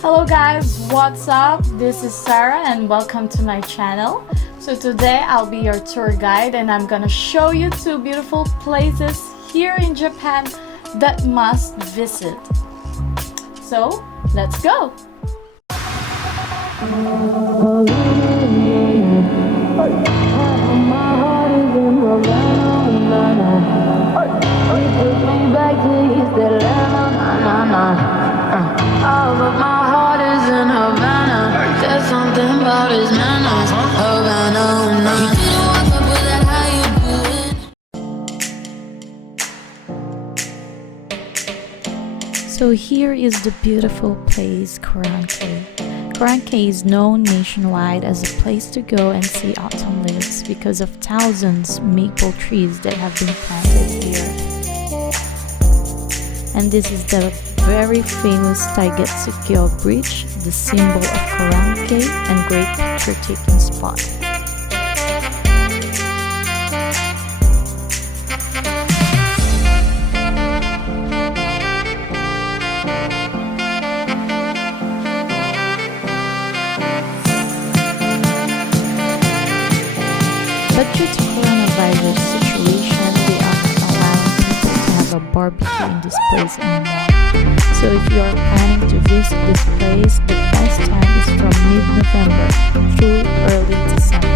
Hello guys, what's up? This is Sarah and welcome to my channel. So today I'll be your tour guide and I'm gonna show you 2 beautiful places here in Japan that must visit. So let's go! So here is the beautiful place Korankei. Korankei is known nationwide as a place to go and see autumn leaves because of thousands maple trees that have been planted here. And this is the very famous Asuke-cho bridge, the symbol of Korankei and great picture taking spot. But due to coronavirus situation, they are not allowing people to have a barbecue in this place anymore. So if you are planning to visit this place, the best time is from mid-November through early December.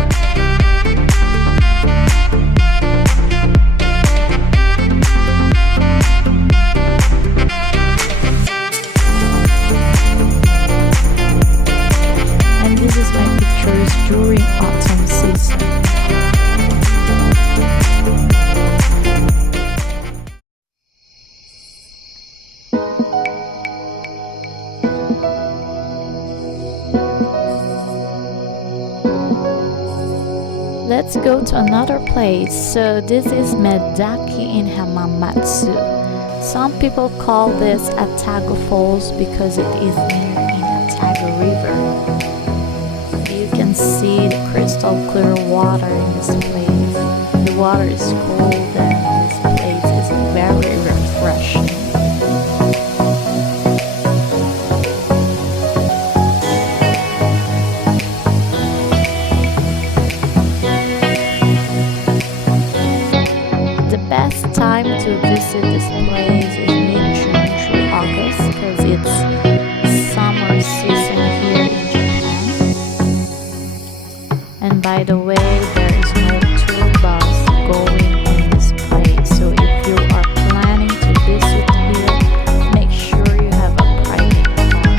And this is my pictures during autumn season. Let's go to another place. So this is Medaki Hamamatsu. Some people call this Atago Falls because it is near in Atago River. You can see the crystal clear water in this place. The water is cold and this place is very refreshing. Best time to visit this place is mid-June through August because it's summer season here in Japan. And by the way, there is no tour bus going in this place. So if you are planning to visit here, make sure you have a private car.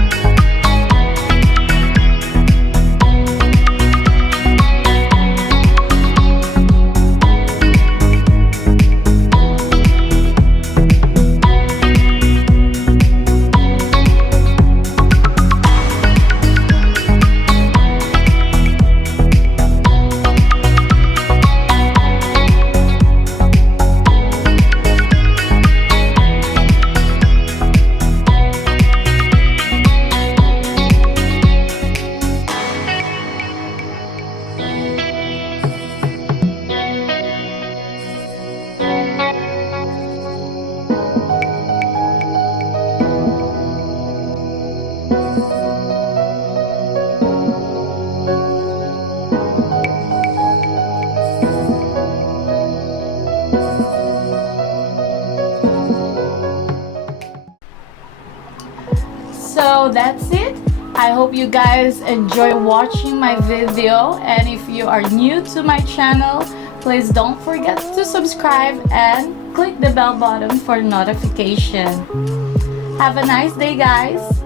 So that's it. I hope you guys enjoy watching my video, and if you are new to my channel, please don't forget to subscribe and click the bell button for notification. Have a nice day guys.